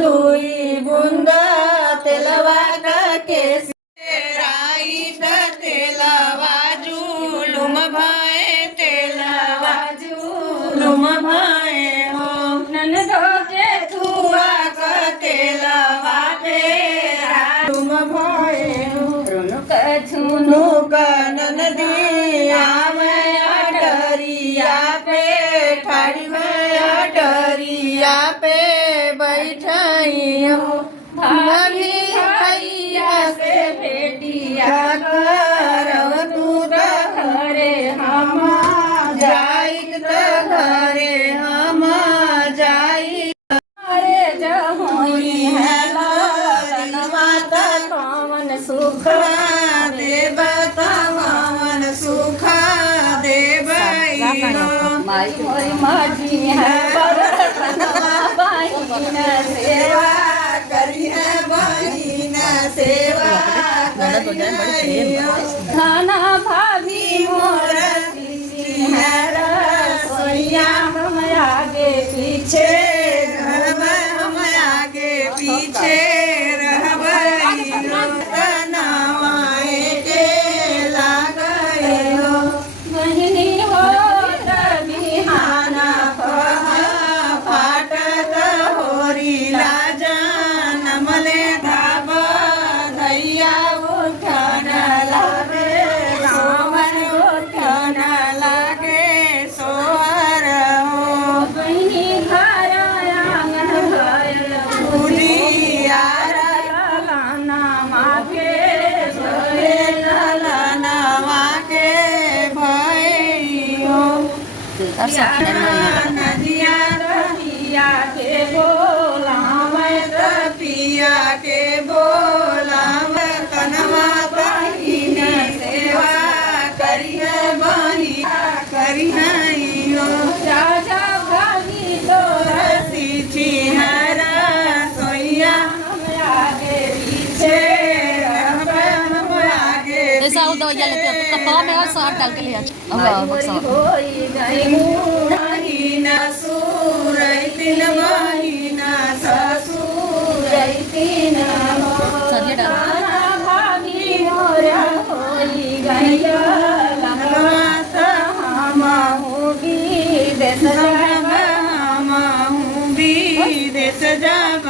दुई बुंद तेलवा के राईट तेलवा जुलुम भय तेलवा जुलुम भय हो ननदो के थुआ का तेलवा पे जुलुम भय हो रुनुक झुनुक ननदिया में डरिया पे ठाड़ी में डरिया पे बैठाई हो भाभी भैया से भेटिया करव तू घरे हम जाइत घरे हम जाई अरे जहोई है लालन माता कौन सुख देव कौन सुख देव माई मोरी माझी है बहिन सेवा करी है बहिन सेवा खाना भाभी मोर है रसोइया हम आगे पीछे घर में हम आगे पीछे रहबई नवाए के लागए हो बहिनी हो बिहाना फाटत होरी लाजन मले धाब धैया उठन लागे सोहर उठन लागे सोहर हो बहिनी घर आंगन घर फूलियार लाना माके सोए लाना माके भयो नदिया रहिया के बोला मैं रतिया के बोला मैं कनवा बहिन सेवा करी है बहिन करी है यो राजा भाभी तो रसी है सोइया हम आगे पीछे हम आगे ऐसा हो दवाइयाँ लेते हैं तो कपड़ा में और साग डाल के ले महीना सूरई तीन महीना ससुरई तीन भाभी मोरा होई गैया लगवात हम विदेश जब हम विदेश जब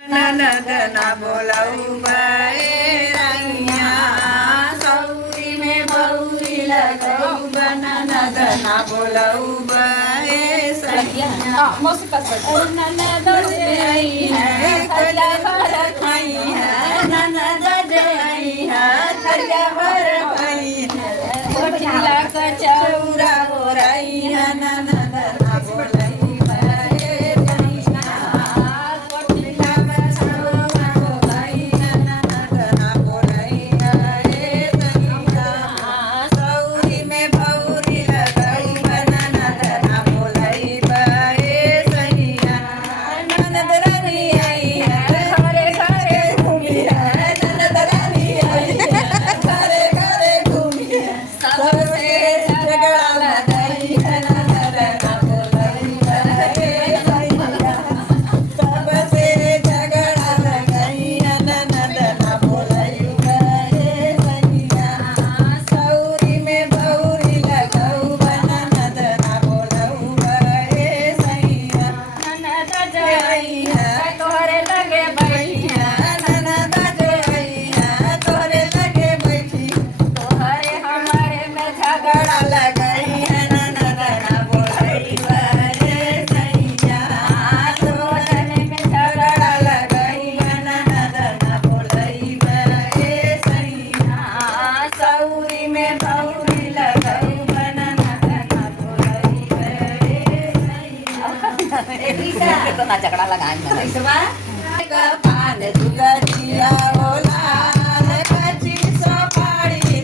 ननदना बोलाऊ बाए रैया सौरी में बौरी लगाऊ ननदना बोलाऊ बाए सैया ननद आई है कलिया भर खाई है ननद आई है कलिया भर खाई है कोठिला कचौरा गोराई है ननदना बोलाई ना झगड़ा लगाएंगे पान दुगरिया ओला कची सो पाड़ी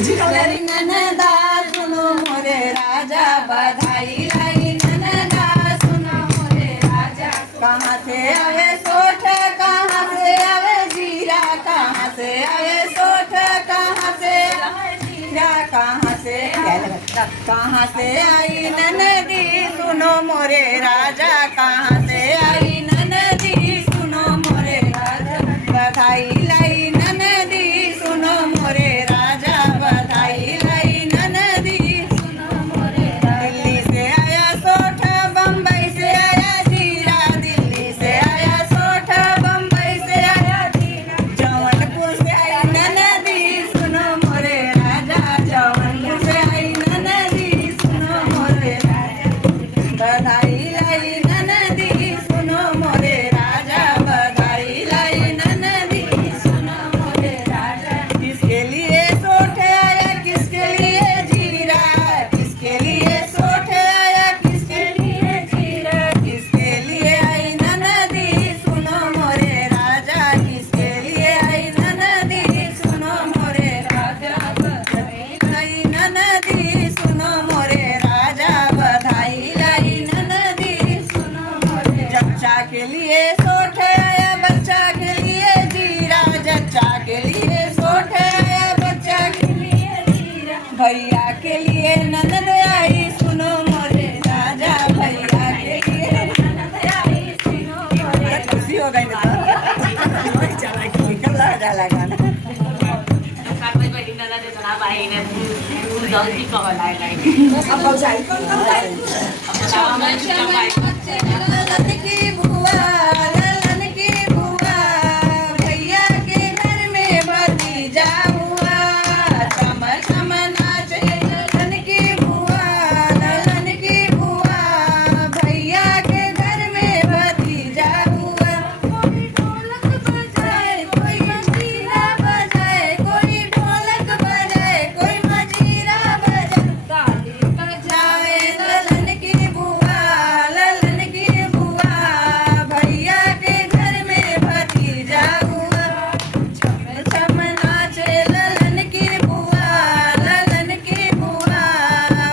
ननदा सुनो मोरे राजा बधाई लाई ननदा सुनो मोरे राजा कहाँ से आवे सोठ कहाँ से आवे जीरा कहाँ से आवे सोठ कहाँ से आवे जीरा कहाँ से आई ननदी सुनो मोरे राजा कहाँ से आई ननदी सुनो मोरे राजा बधाई लाई ननदी सुनो मोरे राजा बधाई लाई ननदी सुनो मोरे दिल्ली से आया सोठ बम्बई से आया जीरा दिल्ली से आया सोठ बम्बई से आया जीरा जौनपुर से आई ननदी सुनो मोरे राजा जौनपुर से आई ननदी सुनो मोरे राजा बधाई लाई ननदी सुनो मोरे राजा बधाई लाई ननदी सुनो मोरे राजा किसके लिए सोठ आया किसके लिए जीरा किसके लिए सोठ आया किसके लिए जीरा किसके लिए आई ननदी सुनो मोरे राजा किसके लिए आई ननदी सुनो मोरे राजा बधाई लाई ननदी सुनो मोरे राजा बधाई लाई ननदी सुनो मोरे जच्चा के लिए सोठ आया बच्चा के लिए जीरा जच्चा के लिए सोठ आया बच्चा के लिए जीरा भैया के लिए ननद आई सुनो मोरे राजा भैया के लिए ननद आई सुनो मोरे खुशी हो गई ना निकल जाला गाना ललन की बुआ भैया के घर में भतीजा हुआ चम चम नाचे ललन की बुआ भैया के घर में भतीजा हुआ कोई ढोलक बजाए कोई मंजीरा बजाए कोई ढोलक बजाए कोई मंजीरा बजाए ताली बजाए ललन की बुआ भैया के घर में भतीजा हुआ छम छम नाचे ललन की बुआ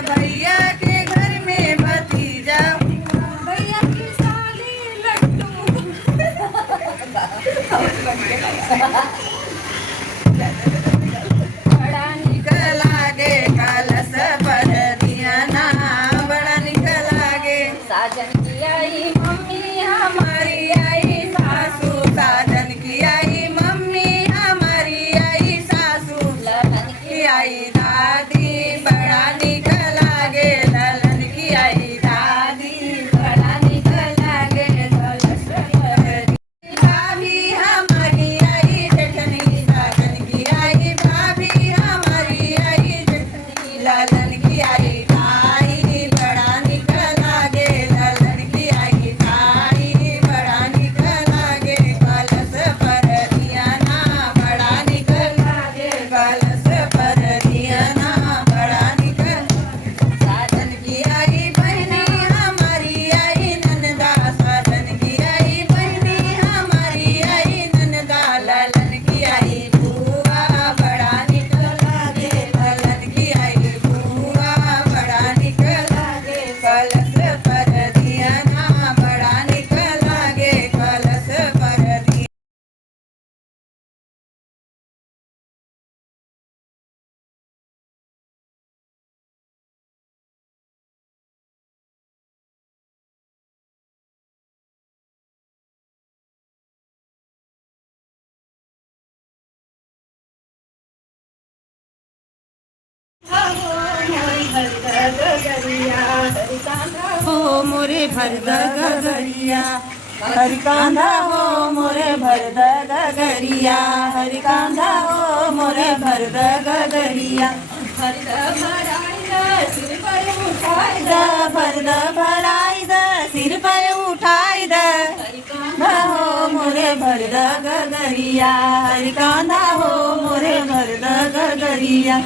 भैया के घर में भतीजा हुआ भैया की साली लड्डू बड़ा निकल आगे कलश पर दिया ना बड़ा निकल आगे साजन की आई मम्मी हमारी आई सासू साजन की आई मम्मी हमारी आई सासू ललन की आई दादी बड़ा निकल आगे ललन की आई दादी बड़ा निकल आगे कलश पर भाभी हमारी आई जेठनी साजन की आई भाभी हमारी आई जेठनी ललन की आई ताई बड़ा निकल आगे ललन की आई ताई बड़ा निकल आगे कलश पर दिया ना बड़ा निकल आगे कलश पर दिया ना बड़ा निकल साजन की आई बहनी हमारी आई ननदा साजन की आई बहनी हमारी आई ननदा ललन की आई बुआ बड़ा निकल आगे ललन की आई बुआ बड़ा निकल आगे कलश पर दिया ना बड़ा निकल आगे कलश पर दिया हो मोरे भरद गगरिया हरि कांधा हो मोरे भरद गगरिया हरि कांधा हो मोरे भरद गगरिया भरद भराई द सिर पर उठाई द हो मोरे भरद गगरिया हरि कांधा हो मोरे भरद गगरिया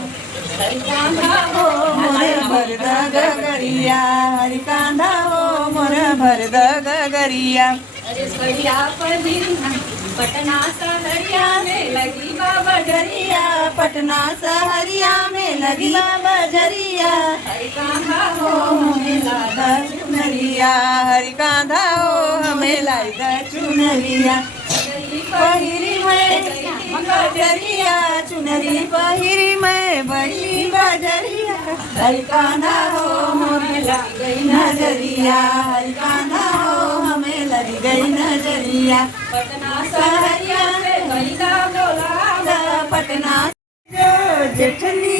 हरि कांधा हो मोरे भरद गगरिया हरि कांधा हो मोरे भरद गगरिया अरे बढ़िया पटना सहरिया में लगी बाबा जरिया, पटना सहरिया में लगी बाबा जरिया। हरि कांधा हो हमें लादा चुनरिया, हरि कांधा हो हमें लादा चुनरिया। पहिरी मैं बजरिया, चुनरी पहिरी मैं बड़ी बजरिया। हरि कांधा हो हमें लग गई नजरिया, हरि कांधा हो हमें लग गई नजरिया। पटना सहरिया में गईला बोला, पटना जेठनी